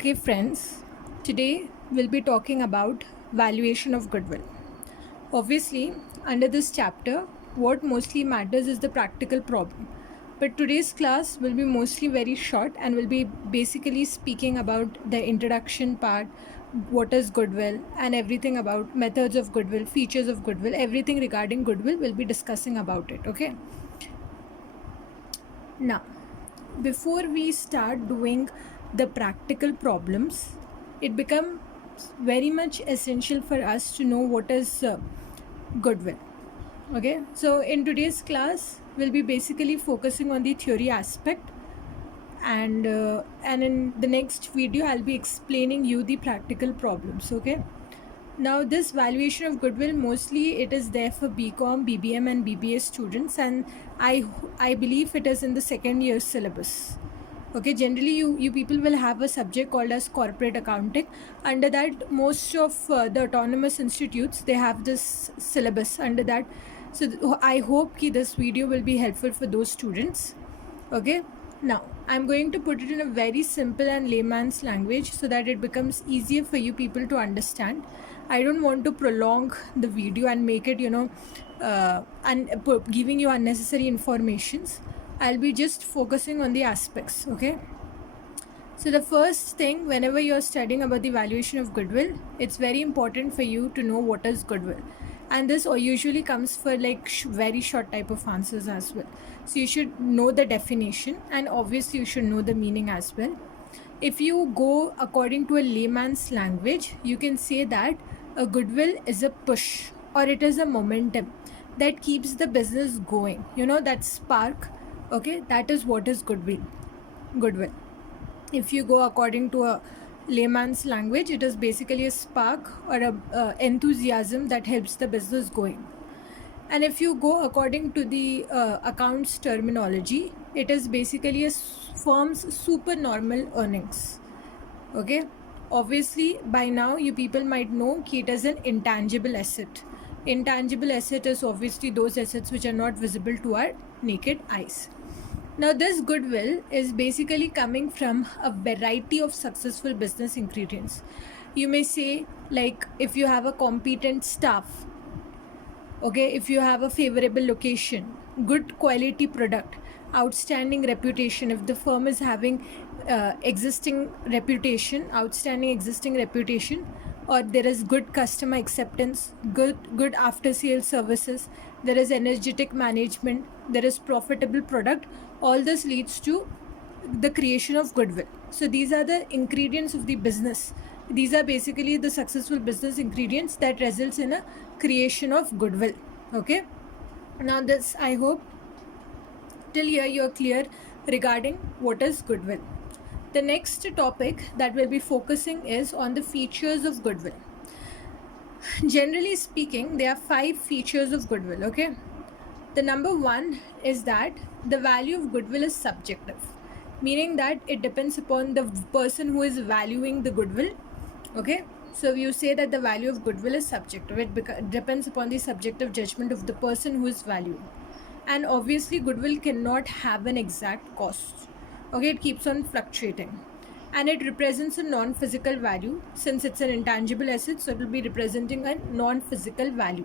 Okay, friends, today we'll be talking about valuation of goodwill. Obviously, under this chapter, what mostly matters is the practical problem. But today's class will be mostly very short and will be basically speaking about the introduction part, what is goodwill, and everything about methods of goodwill, features of goodwill, everything regarding goodwill, we'll be discussing about it. Okay. Now, before we start doing the practical problems, it becomes very much essential for us to know what is goodwill. Okay, so in today's class, we'll be basically focusing on the theory aspect, and in the next video, I'll be explaining you the practical problems. Okay. Now, this valuation of goodwill mostly it is there for BCom, BBM, and BBA students, and I believe it is in the second year syllabus. Okay, generally you people will have a subject called as corporate accounting. Under that, most of the autonomous institutes they have this syllabus under that. So I hope that this video will be helpful for those students. Okay. Now, I'm going to put it in a very simple and layman's language so that it becomes easier for you people to understand. I don't want to prolong the video and make it, giving you unnecessary informations. I'll be just focusing on the aspects, okay? So the first thing, whenever you're studying about the valuation of goodwill, it's very important for you to know what is goodwill. And this usually comes for like very short type of answers as well. So you should know the definition and obviously you should know the meaning as well. If you go according to a layman's language, you can say that a goodwill is a push or it is a momentum that keeps the business going. You know, that spark, okay, that is what is goodwill. If you go according to a layman's language, it is basically a spark or a enthusiasm that helps the business going. And if you go according to the accounts terminology, it is basically a firm's supernormal earnings. Okay, obviously by now you people might know that it is an intangible asset. Intangible asset is obviously those assets which are not visible to our naked eyes. Now, this goodwill is basically coming from a variety of successful business ingredients. You may say, like, if you have a competent staff, okay, if you have a favorable location, good quality product, outstanding reputation, if the firm is having outstanding existing reputation, or there is good customer acceptance, good after sales services, there is energetic management, there is profitable product, all this leads to the creation of goodwill. So these are the ingredients of the business. These are basically the successful business ingredients that results in a creation of goodwill. Okay, now this, I hope till here you are clear regarding what is goodwill. The next topic that we'll be focusing is on the features of goodwill. Generally speaking, there are 5 features of goodwill. Okay, the number 1 is that the value of goodwill is subjective, meaning that it depends upon the person who is valuing the goodwill. Okay, so you say that the value of goodwill is subjective. It depends upon the subjective judgment of the person who is valuing. And obviously goodwill cannot have an exact cost. Okay, it keeps on fluctuating. And it represents a non-physical value. Since it's an intangible asset, so it will be representing a non-physical value.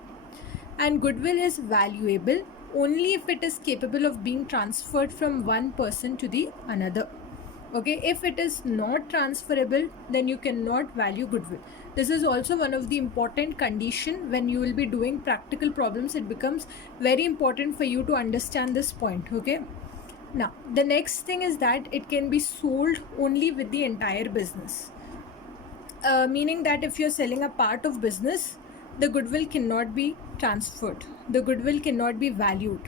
And goodwill is valuable only if it is capable of being transferred from one person to the another. Okay, if it is not transferable, then you cannot value goodwill. This is also one of the important condition when you will be doing practical problems. It becomes very important for you to understand this point. Okay, now the next thing is that it can be sold only with the entire business, meaning that if you're selling a part of business, the goodwill cannot be transferred, the goodwill cannot be valued.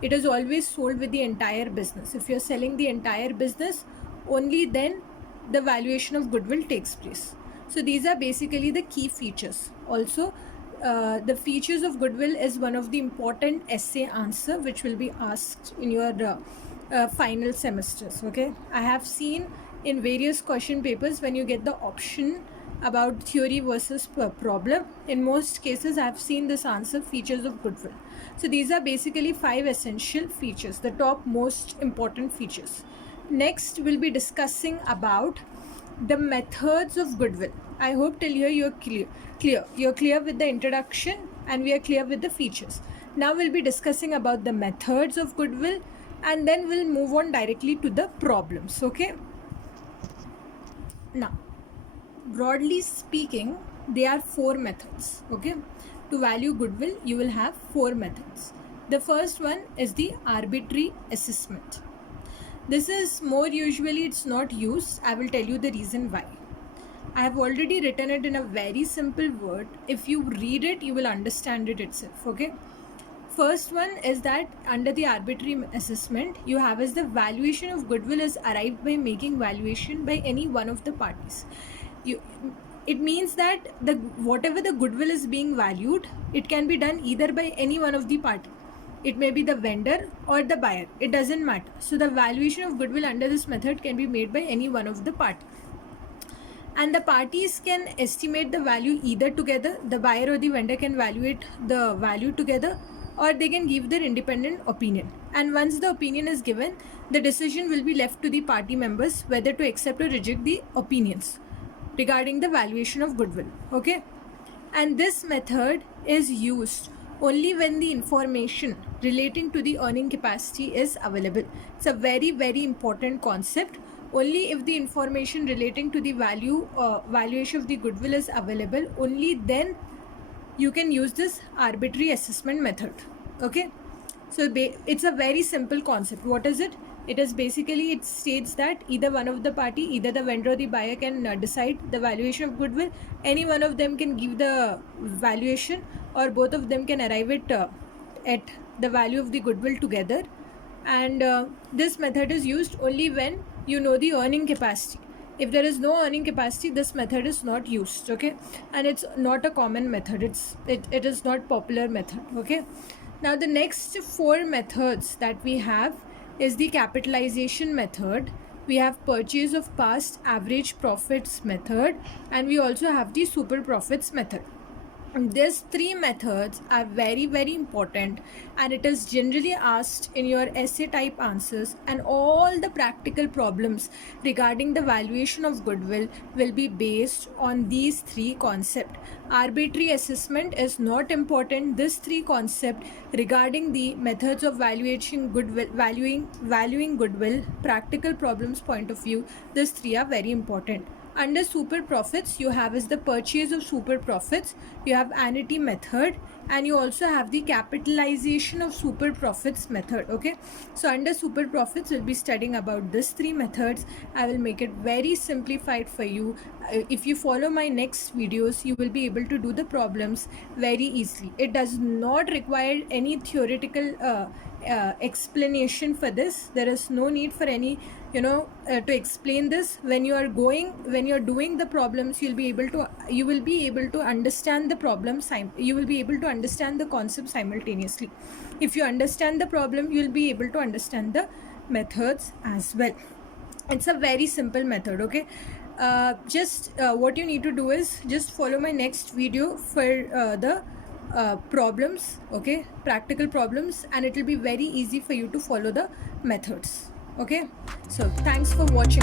It is always sold with the entire business. If you're selling the entire business, only then the valuation of goodwill takes place. So these are basically the key features. Also, the features of goodwill is one of the important essay answer which will be asked in your final semesters. Okay, I have seen in various question papers when you get the option about theory versus problem, in most cases I have seen this answer, features of goodwill. So these are basically 5 essential features, the top most important features. Next we'll be discussing about the methods of goodwill. I hope till here you're clear. You're clear with the introduction and we are clear with the features. Now we'll be discussing about the methods of goodwill and then we'll move on directly to the problems. Okay. Now, broadly speaking, there are 4 methods. Okay. To value goodwill, you will have 4 methods. The first one is the arbitrary assessment. This is more usually it's not used. I will tell you the reason why. I have already written it in a very simple word. If you read it, you will understand it itself. Okay. First one is that under the arbitrary assessment, you have as the valuation of goodwill is arrived by making valuation by any one of the parties. It means that whatever the goodwill is being valued, it can be done either by any one of the party. It may be the vendor or the buyer. It doesn't matter. So the valuation of goodwill under this method can be made by any one of the party. And the parties can estimate the value either together, the buyer or the vendor can evaluate the value together, or they can give their independent opinion. And once the opinion is given, the decision will be left to the party members whether to accept or reject the opinions regarding the valuation of goodwill. Okay. And this method is used only when the information relating to the earning capacity is available. It's a very, very important concept. Only if the information relating to the valuation of the goodwill is available, only then you can use this arbitrary assessment method. Okay. So it's a very simple concept. What is it? It is basically, it states that either one of the party, either the vendor or the buyer can decide the valuation of goodwill. Any one of them can give the valuation, or both of them can arrive at the value of the goodwill together. And this method is used only when you know the earning capacity. If there is no earning capacity, this method is not used. Okay. And it's not a common method. It is not popular method. Okay. Now the next 4 methods that we have is the capitalization method. We have purchase of past average profits method, and we also have the super profits method. These 3 methods are very, very important, and it is generally asked in your essay type answers, and all the practical problems regarding the valuation of goodwill will be based on these 3 concepts. Arbitrary assessment is not important. These 3 concepts regarding the methods of valuation goodwill, valuing goodwill, practical problems point of view, these 3 are very important. Under super profits, you have is the purchase of super profits, you have annuity method, and you also have the capitalization of super profits method. Okay. So under super profits, we'll be studying about these 3 methods. I will make it very simplified for you. If you follow my next videos, you will be able to do the problems very easily. It does not require any theoretical explanation for this. There is no need for any to explain this. When you're doing the problems, you will be able to understand the problem, you will be able to understand the concept simultaneously. If you understand the problem, you will be able to understand the methods as well. It's a very simple method. Okay. What you need to do is just follow my next video for the problems. Okay, practical problems, and it will be very easy for you to follow the methods. Okay, so thanks for watching.